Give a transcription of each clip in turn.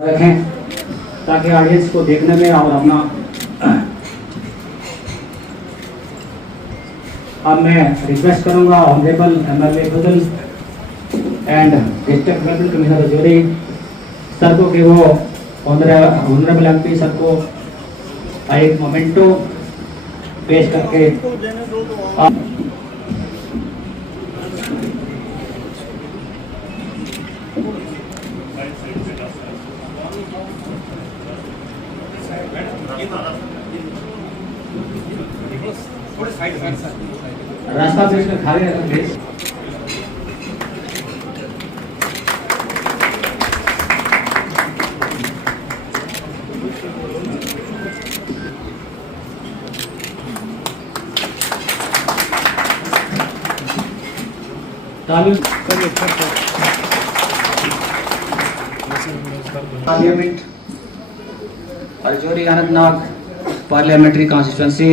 रखें ताकि ऑडियंस को देखने में और अपना अब मैं रिक्वेस्ट करूंगा honourable MLA Budhal and district development commissioner Rajouri sir को कि वो ऑनरेबल एमपी सर को एक मोमेंटो पेश करके रास्ता पेश कर खा रहे please. Parliament Rajouri Anantnag parliamentary constituency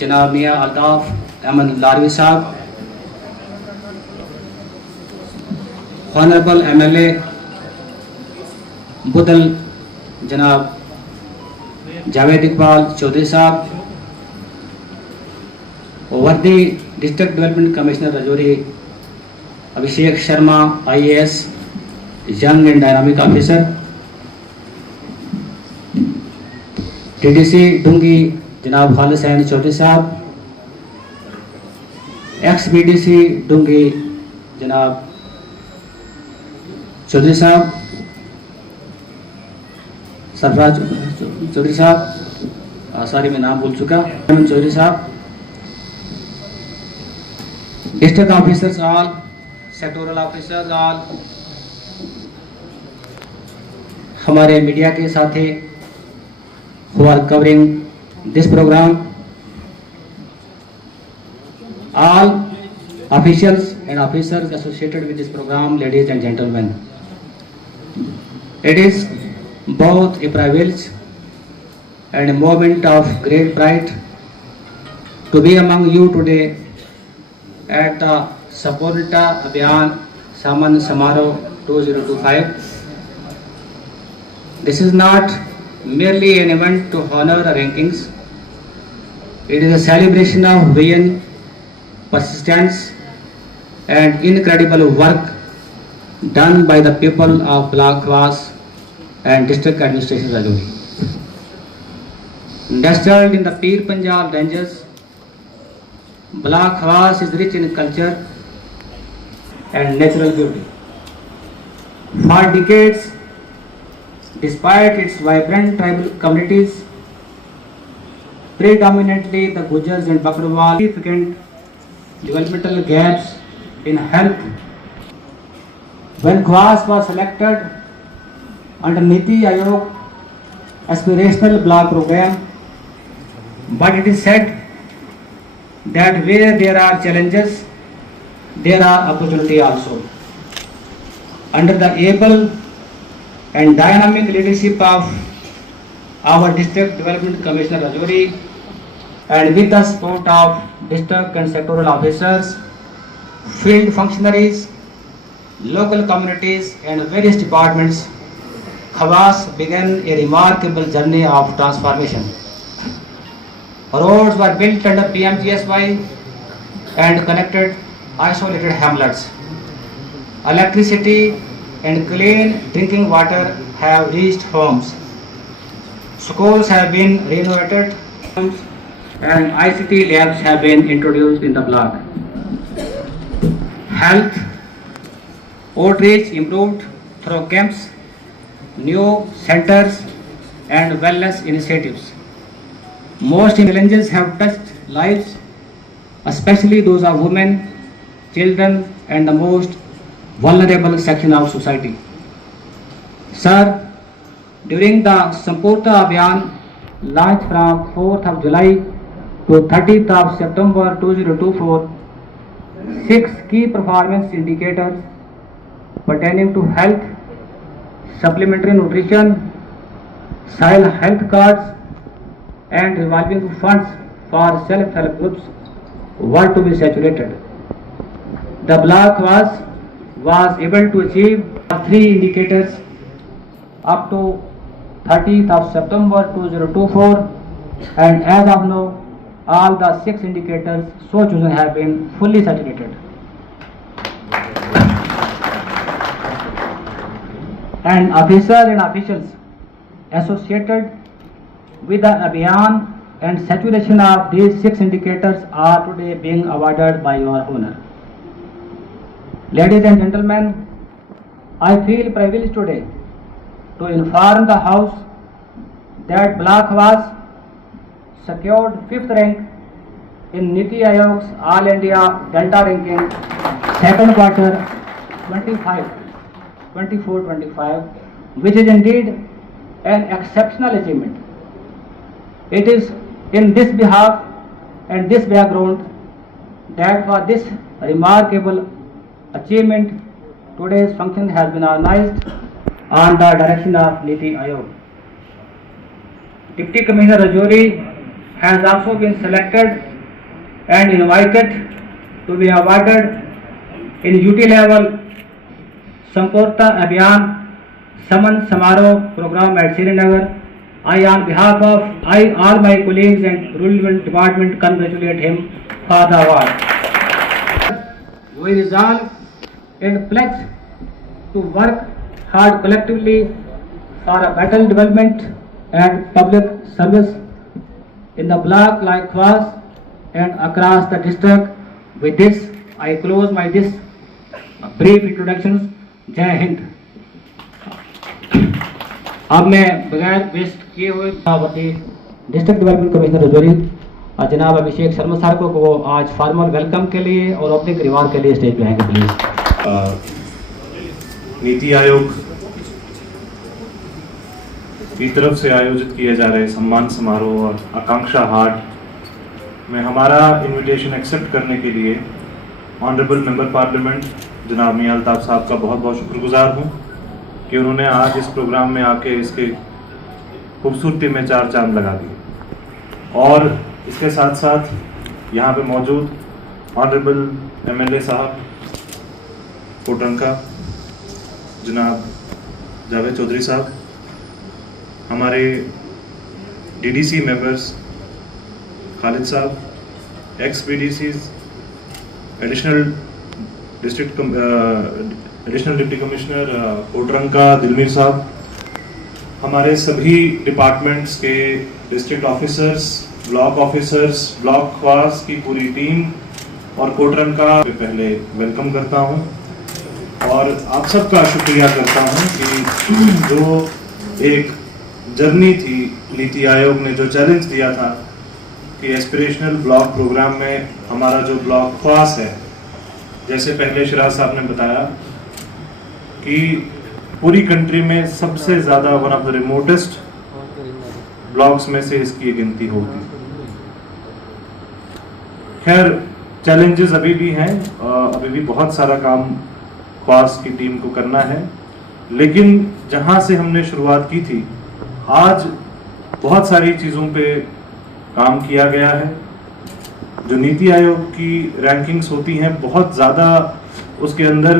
जनाब मियाँ अल्ताफ अहमद लारवी साहब, ऑनरेबल एमएलए बुदल जनाब जावेद इकबाल चौधरी साहब, worthy district development commissioner Rajouri Abhishek Sharma IAS young and dynamic officer, TDC Doongi जनाब खालिद हुसैन चौधरी साहब, एक्स बीडीसी डूंगी जनाब चौधरी साहब, सरफराज चौधरी साहब, सॉरी मैं नाम भूल चुका, चौधरी साहब, district officers all, sectoral officers all, हमारे मीडिया के साथी who are covering this program, all officials and officers associated with this program, ladies and gentlemen. It is both a privilege and a moment of great pride to be among you today at the Sapurita Abhiyan Saman Samaroh 2025. This is not merely an event to honor the rankings. It is a celebration of vision, persistence and incredible work done by the people of Block Khwas and District Administration Rajouri. Nestled in the Pir Panjal ranges, Block Khwas is rich in culture and natural beauty. For decades, despite its vibrant tribal communities, predominantly the Gujars and Bakrwal, significant developmental gaps in health. When Khwas was selected under Niti Aayog aspirational block program, but it is said that where there are challenges, there are opportunity also. Under the able and dynamic leadership of our District Development Commissioner Rajouri and with the support of district and sectoral officers, field functionaries, local communities and various departments, Khwas began a remarkable journey of transformation. Roads were built under PMGSY and connected isolated hamlets. Electricity and clean drinking water have reached homes. Schools have been renovated and ICT labs have been introduced in the block. Health outreach improved through camps, new centers and wellness initiatives. Most challenges have touched lives, especially those of women, children and the most vulnerable section of society. Sir, during the Sampurta Abhiyan launched from 4th of July to 30th of September 2024, 6 key performance indicators pertaining to health, supplementary nutrition, soil health cards and revolving funds for self-help groups were to be saturated. The block was able to achieve 3 indicators up to 30th of September 2024, and as of now, all the 6 indicators so chosen have been fully saturated. And officers and officials associated with the Abhiyan and saturation of these 6 indicators are today being awarded by your honor. Ladies and gentlemen, I feel privileged today to inform the House that Block was secured 5th rank in Niti Aayog's All India Delta Ranking, second quarter 24-25, which is indeed an exceptional achievement. It is in this behalf and this background that for this remarkable achievement, today's function has been organized on the direction of Niti Aayog. Deputy Commissioner Rajouri has also been selected and invited to be awarded in UT level Sampurta Abhiyan Saman Samaroh program at Srinagar. I, on behalf of all my colleagues and Rural Department, congratulate him for the award. We resolve and pledge to work hard collectively for a better development and public service in the block likewise and across the district. With this, I close my this brief introductions. जय हिंद। अब मैं बगैर waste किए हुए district development commissioner Rajouri जनाब Abhishek Sharma sir को आज formal welcome के लिए और ओपनिंग रिमार्क के लिए स्टेज पे आएंगे प्लीज। नीति आयोग की तरफ से आयोजित किए जा रहे सम्मान समारोह और आकांक्षा हाट में हमारा इनविटेशन एक्सेप्ट करने के लिए ऑनरेबल मेंबर पार्लियामेंट जनाब मियां अल्ताफ साहब का बहुत बहुत शुक्रगुजार हूँ कि उन्होंने आज इस प्रोग्राम में आके इसके खूबसूरती में 4 चांद लगा दिए। और इसके साथ साथ यहाँ पे मौजूद ऑनरेबल MLA साहब कोटरंका जनाब जावेद चौधरी साहब, हमारे DDC मेंबर्स खालिद साहब, ex BDCs, additional deputy commissioner Kotranka Dilmir साहब, हमारे सभी डिपार्टमेंट्स के district officers, block officers, block वास की पूरी टीम और कोटरंका पे पहले वेलकम करता हूं और आप सबका शुक्रिया करता हूं कि जो एक जर्नी थी, नीति आयोग ने जो चैलेंज दिया था कि एस्पिरेशनल ब्लॉक प्रोग्राम में हमारा जो ब्लॉक ख्वास है, जैसे पहले शिराज साहब ने बताया कि पूरी कंट्री में सबसे ज़्यादा one of the remotest blocks में से इसकी गिनती होगी। खैर चैलेंजेस अभी भी हैं, अभी भी बहुत सारा काम ख्वास की टीम को करना है, लेकिन जहां से हमने शुरुआत की थी आज बहुत सारी चीज़ों पे काम किया गया है। जो नीति आयोग की रैंकिंग्स होती हैं बहुत ज़्यादा उसके अंदर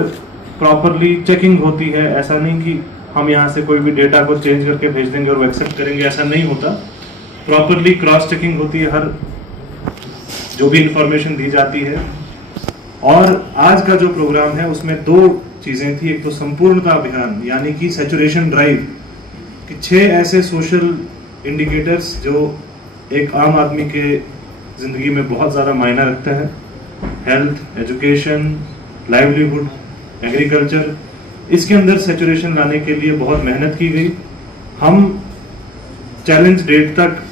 प्रॉपरली चेकिंग होती है। ऐसा नहीं कि हम यहाँ से कोई भी डेटा को चेंज करके भेज देंगे और वो एक्सेप्ट करेंगे, ऐसा नहीं होता। प्रॉपरली क्रॉस चेकिंग होती है हर जो भी इंफॉर्मेशन दी जाती है। और आज का जो प्रोग्राम है उसमें 2 चीज़ें थी। एक तो संपूर्णता अभियान यानी कि सैचुरेशन ड्राइव कि 6 ऐसे सोशल इंडिकेटर्स जो एक आम आदमी के ज़िंदगी में बहुत ज़्यादा मायना रखता है, हेल्थ, एजुकेशन, लाइवलीहुड, एग्रीकल्चर, इसके अंदर सैचुरेशन लाने के लिए बहुत मेहनत की गई। हम चैलेंज डेट तक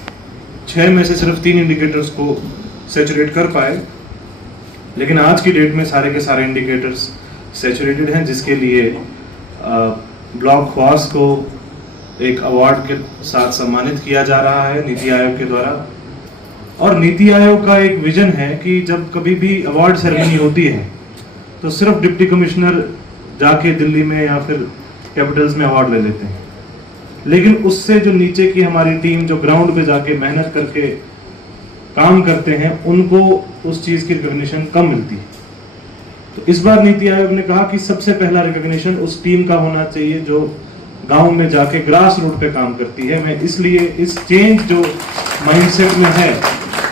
6 में से सिर्फ 3 इंडिकेटर्स को सैचुरेट कर पाए, लेकिन आज की डेट में सारे के सारे इंडिकेटर्स सैचुरेटेड हैं, जिसके लिए ब्लॉक ख्वास को एक अवार्ड के साथ सम्मानित किया जा रहा है नीति आयोग के द्वारा। और नीति आयोग का एक विजन है कि जब कभी भी अवार्ड सेरेमनी होती है तो सिर्फ डिप्टी कमिश्नर जाके दिल्ली में या फिर कैपिटल्स में अवार्ड ले लेते हैं, लेकिन उससे जो नीचे की हमारी टीम जो ग्राउंड पे जाके मेहनत करके काम करते हैं उनको उस चीज़ की रिकॉग्निशन कम मिलती है। तो इस बार नीति आयोग ने कहा कि सबसे पहला रिकॉग्निशन उस टीम का होना चाहिए जो गांव में जाके ग्रास रूट पे काम करती है। मैं इसलिए इस चेंज जो माइंडसेट में है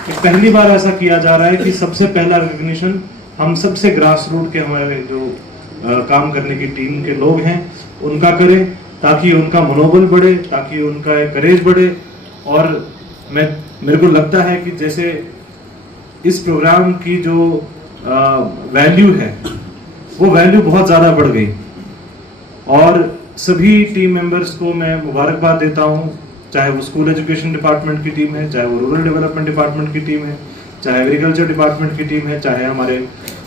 कि पहली बार ऐसा किया जा रहा है कि सबसे पहला रिकग्निशन हम सबसे ग्रास रूट के हमारे जो काम करने की टीम के लोग हैं उनका करें, ताकि उनका मनोबल बढ़े, ताकि उनका करेज बढ़े। और मेरे को लगता है कि जैसे इस प्रोग्राम की जो वैल्यू है वो वैल्यू बहुत ज़्यादा बढ़ गई, और सभी टीम मेंबर्स को मैं मुबारकबाद देता हूँ, चाहे वो स्कूल एजुकेशन डिपार्टमेंट की टीम है, चाहे वो रूरल डेवलपमेंट डिपार्टमेंट की टीम है, चाहे एग्रीकल्चर डिपार्टमेंट की टीम है, चाहे हमारे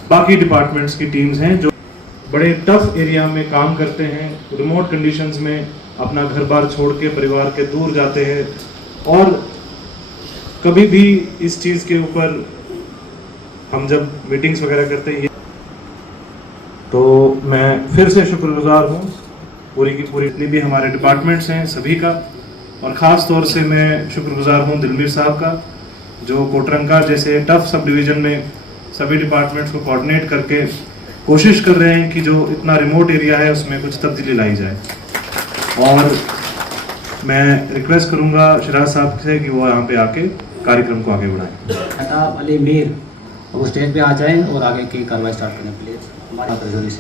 बाकी डिपार्टमेंट्स की टीम्स हैं जो बड़े टफ एरिया में काम करते हैं, रिमोट कंडीशंस में अपना घर बार छोड़ के परिवार के दूर जाते हैं, और कभी भी इस चीज़ के ऊपर हम जब मीटिंग्स वगैरह करते हैं तो मैं फिर से शुक्रगुजार हूँ पूरी की पूरी जितनी भी हमारे डिपार्टमेंट्स हैं सभी का, और ख़ास तौर से मैं शुक्रगुजार हूँ दिलमीर साहब का, जो कोटरंका जैसे टफ सब डिवीज़न में सभी डिपार्टमेंट्स को कोऑर्डिनेट करके कोशिश कर रहे हैं कि जो इतना रिमोट एरिया है उसमें कुछ तब्दीली लाई जाए। और मैं रिक्वेस्ट करूँगा शिराज साहब से कि वो यहाँ पे आके कार्यक्रम को आगे बढ़ाएं। अली मीर वो स्टेज पे आ जाएं और आगे की कार्रवाई स्टार्ट करें प्लीज़, हमारी तरफ से।